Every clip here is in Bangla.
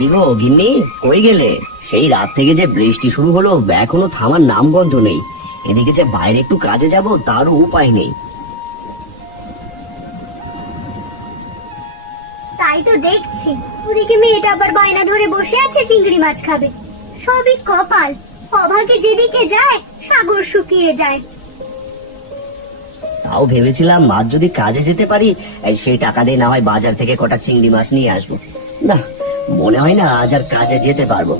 কি গো গিন্নি, কই গেলে? সেই রাত থেকে যে বৃষ্টি শুরু হলো, এখনো থামার নাম গন্ধ নেই। এদিকে যে বাইরে একটু কাজে যাব, তারও উপায় নেই। তাই তো দেখছি, ওদিকে মেয়েটা আবার বায়না ধরে বসে আছে চিংড়ি মাছ খাবে। সবই কপাল, অভাগে যেদিকে যায় সাগর শুকিয়ে যায়। তাও ভেবেছিলাম আজ যদি কাজে যেতে পারি, সেই টাকা দিয়ে না হয় বাজার থেকে কটা চিংড়ি মাছ নিয়ে আসবো। না, মনে হয় না আজ আর কাজে যেতে পারবো।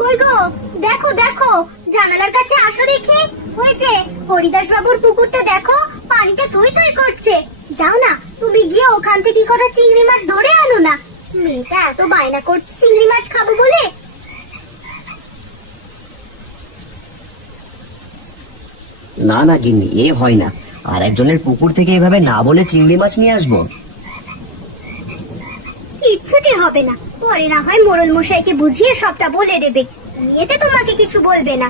কই গো, দেখো দেখো, জানালার কাছে আসো দেখি। ওই যে হরিদাস বাবুর পুকুরটা দেখো, পানিটা থই থই করছে। যাও না, তুমি গিয়ে ওখান থেকে কটা চিংড়ি মাছ ধরে আনো না। মেয়েটা এত বায়না করছে চিংড়ি মাছ খাবো বলে। না না গিন্নি, এ হয় না। আর একজনের পুকুর থেকে এভাবে না বলে চিংড়ি মাছ নিয়ে আসবো? কিচ্ছুটি হবে না, পরে না হয় মোড়ল মশাইকে বুঝিয়ে সবটা বলে দেবে। এতে তোমাকে কিছু বলবে না।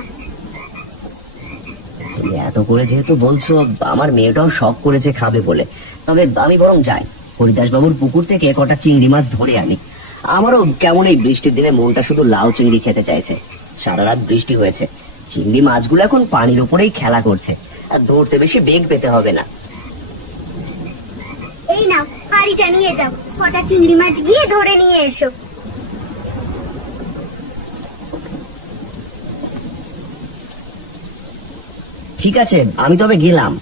তুমি এত করে যেহেতু বলছো, আমার মেয়েটাও শখ করেছে খাবে বলে, তবে আমি বরং যাই, হরিদাস বাবুর পুকুর থেকে কটা চিংড়ি মাছ ধরে আনি। আমারও কেমন এই বৃষ্টির দিনে মনটা শুধু লাউ চিংড়ি খেতে চাইছে। সারা রাত বৃষ্টি হয়েছে, চিংড়ি মাছগুলো এখন পানির উপরেই খেলা করছে, আর ধরতে বেশি বেগ পেতে হবে না। এই নাও, হাড়িটা নিয়ে যাও, কটা চিংড়ি মাছ গিয়ে ধরে নিয়ে এসো। ঠিক আছে, আমি তবে গেলাম।